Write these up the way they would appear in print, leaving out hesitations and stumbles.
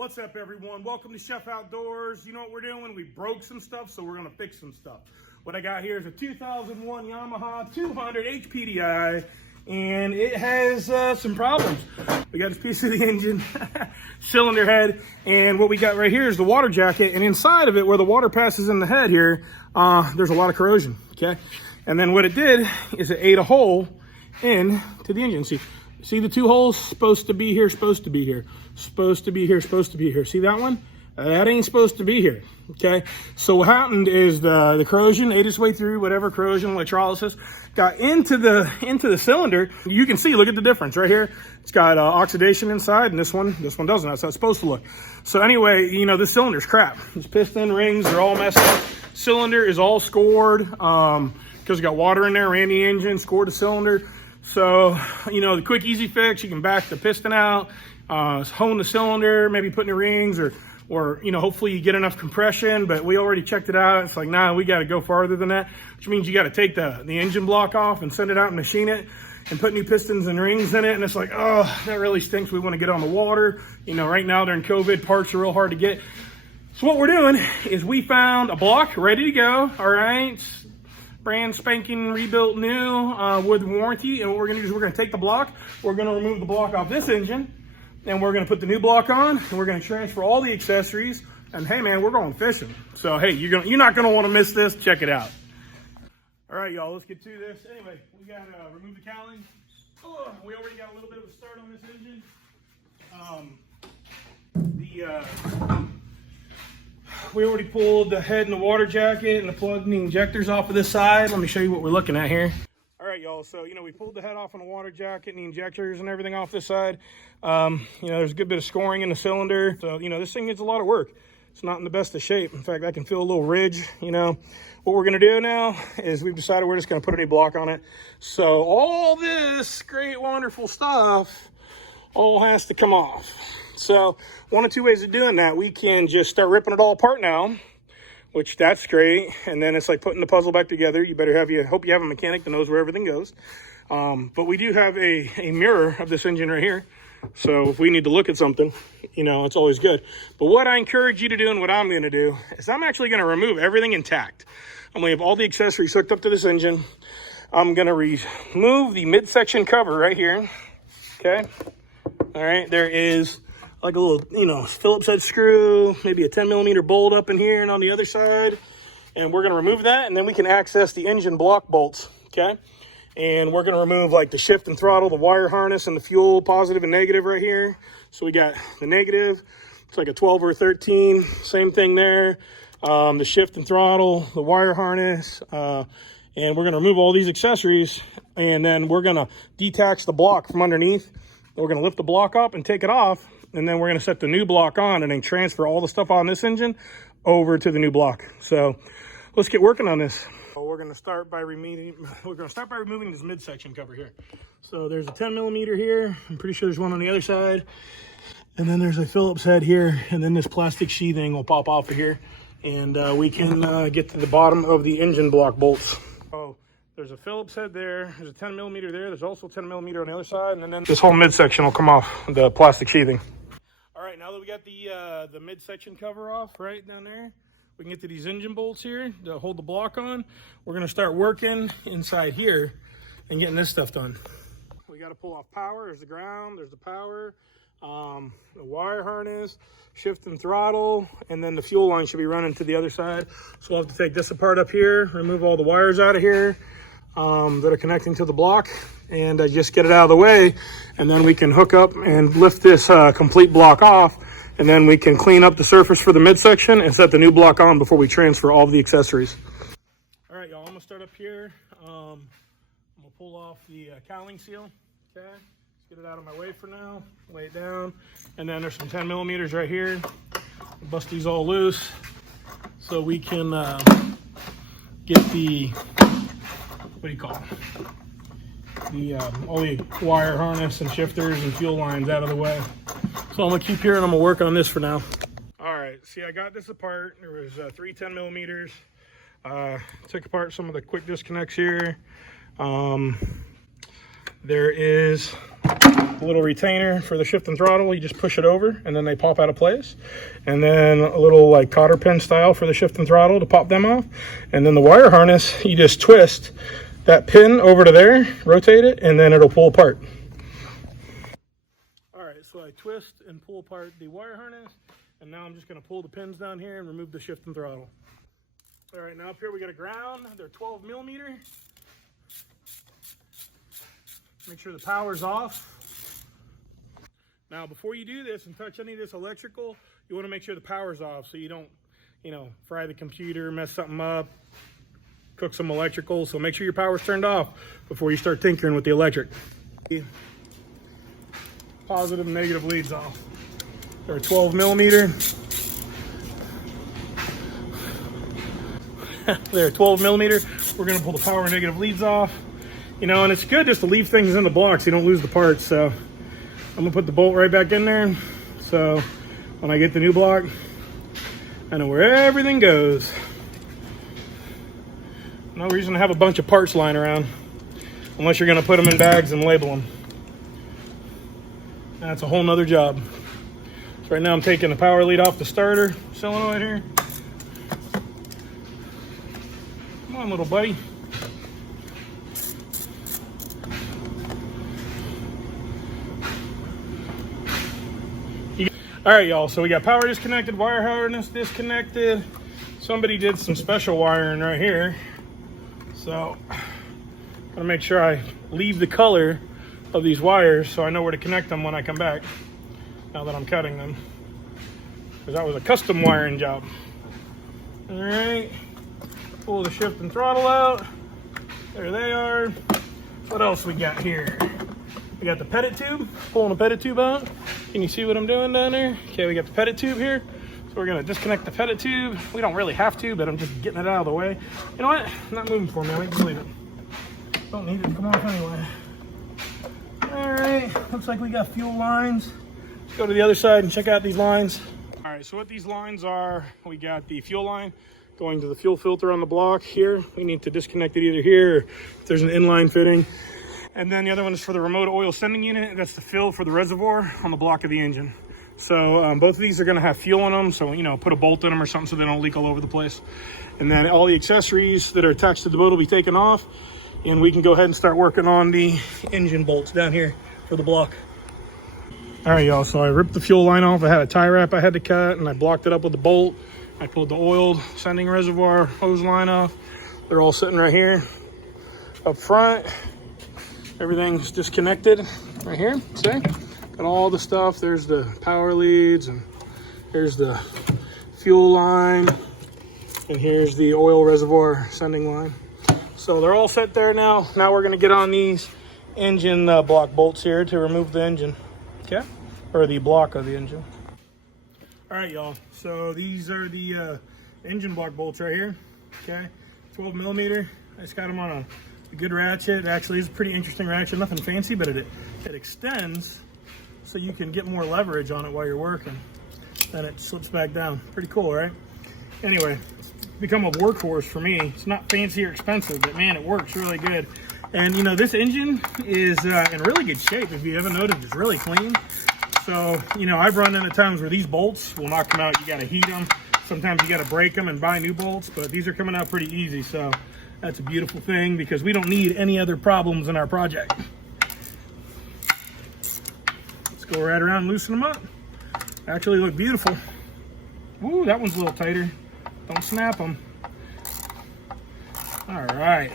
What's up, everyone? Welcome to Chef Outdoors. You know what we're doing? We broke some stuff, so we're gonna fix some stuff. What I got here is a 2001 Yamaha 200 HPDI, and it has some problems. We got this piece of the engine, cylinder head, and what we got right here is the water jacket, and inside of it, where the water passes in the head here, there's a lot of corrosion, okay? And then what it did is it ate a hole into the engine. See the two holes? Supposed to be here, supposed to be here, supposed to be here, supposed to be here. See that one? That ain't supposed to be here, okay? So what happened is the corrosion ate its way through, whatever corrosion, electrolysis, got into the cylinder. You can see, look at the difference right here. It's got oxidation inside, and this one doesn't. That's how it's supposed to look. So anyway, you know, this cylinder's crap. These piston rings are all messed up. Cylinder is all scored because it got water in there, ran the engine, scored the cylinder. So, you know, the quick, easy fix, you can back the piston out, hone the cylinder, maybe put in the rings, or, you know, hopefully you get enough compression, but we already checked it out. It's like, nah, we got to go farther than that, which means you got to take the engine block off and send it out and machine it and put new pistons and rings in it. And it's like, oh, that really stinks. We want to get on the water. You know, right now during COVID, parts are real hard to get. So what we're doing is we found a block ready to go, all right? Brand spanking rebuilt new with warranty. And what we're gonna do is we're gonna take the block, we're gonna remove the block off this engine, and we're gonna put the new block on, and we're gonna transfer all the accessories. And hey man, we're going fishing. So hey, you're not gonna wanna miss this. Check it out. All right, y'all, let's get to this. Anyway, we gotta remove the cowling. Oh, we already got a little bit of a start on this engine. We already pulled the head and the water jacket and the plug and the injectors off of this side. Let me show you what we're looking at here. All right, y'all. So, you know, we pulled the head off on the water jacket and the injectors and everything off this side. You know, there's a good bit of scoring in the cylinder. So, you know, this thing needs a lot of work. It's not in the best of shape. In fact, I can feel a little ridge, you know. What we're going to do now is we've decided we're just going to put a new block on it. So all this great, wonderful stuff all has to come off. So one of two ways of doing that. We can just start ripping it all apart now, which that's great. And then it's like putting the puzzle back together. You better hope you have a mechanic that knows where everything goes. But we do have a mirror of this engine right here. So if we need to look at something, you know, it's always good. But what I encourage you to do and what I'm going to do is I'm actually going to remove everything intact. I'm going to have all the accessories hooked up to this engine. I'm going to remove the midsection cover right here. Okay. All right. There is like a little, you know, Phillips head screw, maybe a 10mm bolt up in here and on the other side. And we're going to remove that, and then we can access the engine block bolts, okay? And we're going to remove like the shift and throttle, the wire harness, and the fuel positive and negative right here. So we got the negative, it's like a 12 or a 13, same thing there. The shift and throttle, the wire harness, and we're going to remove all these accessories, and then we're going to detach the block from underneath. We're going to lift the block up and take it off. And then we're going to set the new block on and then transfer all the stuff on this engine over to the new block. So let's get working on this. We're going to start by removing this midsection cover here. So there's a 10mm here. I'm pretty sure there's one on the other side. And then there's a Phillips head here. And then this plastic sheathing will pop off of here. And we can get to the bottom of the engine block bolts. Oh, there's a Phillips head there. There's a 10mm there. There's also 10mm on the other side. And then this whole midsection will come off, the plastic sheathing. All right, now that we got the midsection cover off right down there, we can get to these engine bolts here to hold the block on. We're going to start working inside here and getting this stuff done. We got to pull off power. There's the ground, there's the power, the wire harness, shift and throttle, and then the fuel line should be running to the other side. So we'll have to take this apart up here, remove all the wires out of here that are connecting to the block, and just get it out of the way, and then we can hook up and lift this complete block off, and then we can clean up the surface for the midsection and set the new block on before we transfer all of the accessories. All right, y'all, I'm gonna start up here. I'm gonna pull off the cowling seal. Okay, let's get it out of my way for now, lay it down, and then there's some 10mm right here. Bust these all loose so we can get the, what do you call it? All the wire harness and shifters and fuel lines out of the way. So I'm gonna keep here and I'm gonna work on this for now. All right, see, I got this apart. There was 3 10mm. Took apart some of the quick disconnects here. there is a little retainer for the shift and throttle. You just push it over and then they pop out of place. And then a little like cotter pin style for the shift and throttle to pop them off. And then the wire harness, you just twist that pin over to there, rotate it, and then it'll pull apart. All right, so I twist and pull apart the wire harness, and now I'm just gonna pull the pins down here and remove the shift and throttle. All right, now up here we got a ground. They're 12 millimeter. Make sure the power's off. Now, before you do this and touch any of this electrical, you wanna make sure the power's off so you don't, fry the computer, mess something up, cook some electrical. So make sure your power's turned off before you start tinkering with the electric. Positive and negative leads off. They're 12 millimeter. They're 12 millimeter. We're gonna pull the power and negative leads off. And it's good just to leave things in the block so you don't lose the parts. So I'm gonna put the bolt right back in there. So when I get the new block, I know where everything goes. No reason to have a bunch of parts lying around unless you're gonna put them in bags and label them. That's a whole nother job. So right now I'm taking the power lead off the starter solenoid here. Come on, little buddy. All right, y'all, so we got power disconnected, wire harness disconnected. Somebody did some special wiring right here. So I'm gonna make sure I leave the color of these wires so I know where to connect them when I come back, now that I'm cutting them. Because that was a custom wiring job. All right, pull the shift and throttle out. There they are. What else we got here? We got the pettit tube, pulling the pettit tube out. Can you see what I'm doing down there? Okay, we got the pettit tube here. So we're gonna disconnect the pettit tube. We don't really have to, but I'm just getting it out of the way. You know what? Not moving for me, I just leave it. Don't need it to come off anyway. All right, looks like we got fuel lines. Let's go to the other side and check out these lines. All right, so what these lines are, we got the fuel line going to the fuel filter on the block here. We need to disconnect it either here or if there's an inline fitting. And then the other one is for the remote oil sending unit. That's the fill for the reservoir on the block of the engine. So both of these are gonna have fuel in them. So, put a bolt in them or something so they don't leak all over the place. And then all the accessories that are attached to the boat will be taken off. And we can go ahead and start working on the engine bolts down here for the block. All right, y'all, so I ripped the fuel line off. I had a tie wrap I had to cut and I blocked it up with the bolt. I pulled the oil sending reservoir hose line off. They're all sitting right here up front. Everything's disconnected right here, see? Got all the stuff. There's the power leads and here's the fuel line and here's the oil reservoir sending line. So they're all set there now. Now we're gonna get on these engine block bolts here to remove the engine, okay? Or the block of the engine. All right, y'all, so these are the engine block bolts right here, okay? 12 millimeter, I just got them on a good ratchet. Actually, it's a pretty interesting ratchet, nothing fancy, but it extends so you can get more leverage on it while you're working. Then it slips back down. Pretty cool, right? Anyway, it's become a workhorse for me. It's not fancy or expensive, but man, it works really good. And this engine is in really good shape. If you haven't noticed, it's really clean. So, I've run into times where these bolts will knock them out. You gotta heat them. Sometimes you gotta break them and buy new bolts, but these are coming out pretty easy. So that's a beautiful thing because we don't need any other problems in our project. Let's go right around and loosen them up. Actually look beautiful. Ooh, that one's a little tighter. Don't snap them. All right,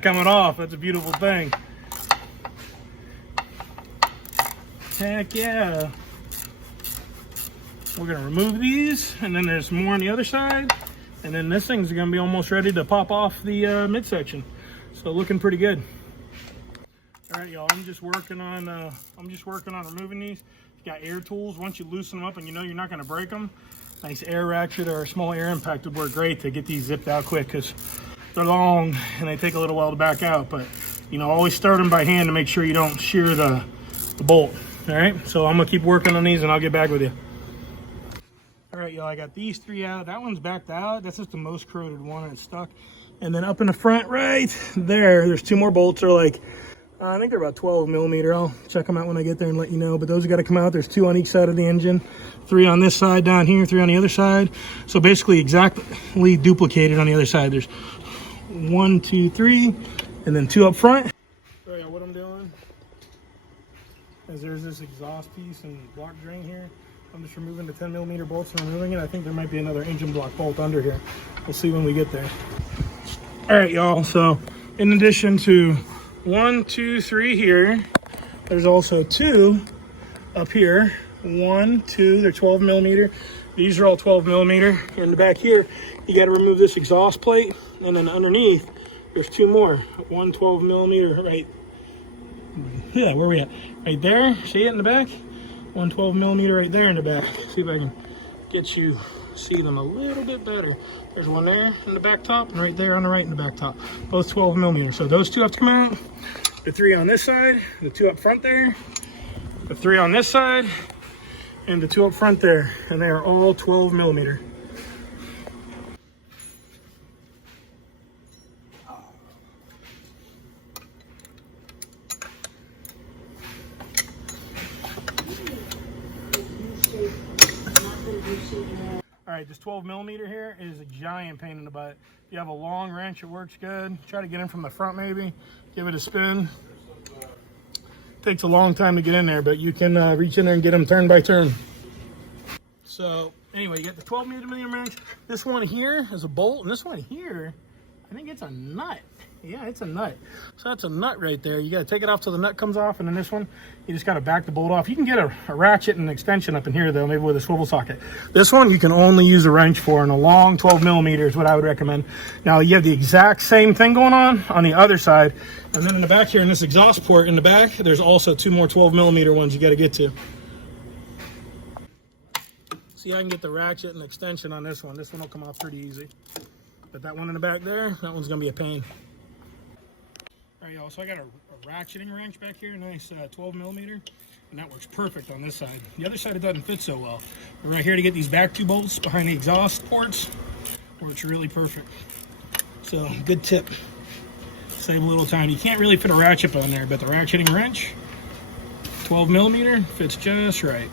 coming off. That's a beautiful thing. Heck yeah. We're gonna remove these and then there's more on the other side. And then this thing's gonna be almost ready to pop off the midsection. So looking pretty good. All right, y'all, I'm just working on removing these. Got air tools. Once you loosen them up and you're not gonna break them, nice air ratchet or a small air impact would work great to get these zipped out quick because they're long and they take a little while to back out. But always start them by hand to make sure you don't shear the bolt. All right, so I'm gonna keep working on these and I'll get back with you. All right, y'all, I got these three out. That one's backed out. That's just the most corroded one and it's stuck. And then up in the front right there, there's two more bolts. They're like I think they're about 12 millimeter. I'll check them out when I get there and let you know. But those have got to come out. There's 2 on each side of the engine, 3 on this side down here, 3 on the other side. So basically exactly duplicated on the other side. There's 1, 2, 3, and then 2 up front. So yeah, what I'm doing is there's this exhaust piece and block drain here. I'm just removing the 10 millimeter bolts and removing it. I think there might be another engine block bolt under here. We'll see when we get there. All right, y'all. So in addition to 1, 2, 3 here, there's also 2 up here. 1, 2, they're 12 millimeter. These are all 12 millimeter. In the back here, you got to remove this exhaust plate, and then underneath, there's 2 more. 1 12 millimeter right. Yeah, where are we at? Right there. See it in the back? 1 12 millimeter right there in the back. See if I can get you see them a little bit better. There's one there in the back top, and right there on the right in the back top. Both 12 millimeter. So those 2 have to come out. The 3 on this side, the 2 up front there, the 3 on this side, and the 2 up front there. And they are all 12 millimeter. All right, this 12 millimeter here is a giant pain in the butt. If you have a long wrench, it works good. Try to get in from the front maybe, give it a spin. Takes a long time to get in there, but you can reach in there and get them turn by turn. So anyway, you got the 12 millimeter wrench. This one here is a bolt, and this one here, I think it's a nut. Yeah, it's a nut. So that's a nut right there. You got to take it off till the nut comes off, and then this one, you just got to back the bolt off. You can get a ratchet and an extension up in here, though, maybe with a swivel socket. This one, you can only use a wrench for, and a long 12 millimeter is what I would recommend. Now, you have the exact same thing going on the other side, and then in the back here, in this exhaust port in the back, there's also 2 more 12 millimeter ones you got to get to. See, I can get the ratchet and extension on this one. This one will come off pretty easy. But that one in the back there, that one's going to be a pain. All right, y'all, so I got a ratcheting wrench back here, a nice 12 millimeter, and that works perfect on this side. The other side, it doesn't fit so well. We're right here to get these back 2 bolts behind the exhaust ports, works really perfect. So, good tip. Save a little time. You can't really fit a ratchet on there, but the ratcheting wrench, 12 millimeter, fits just right.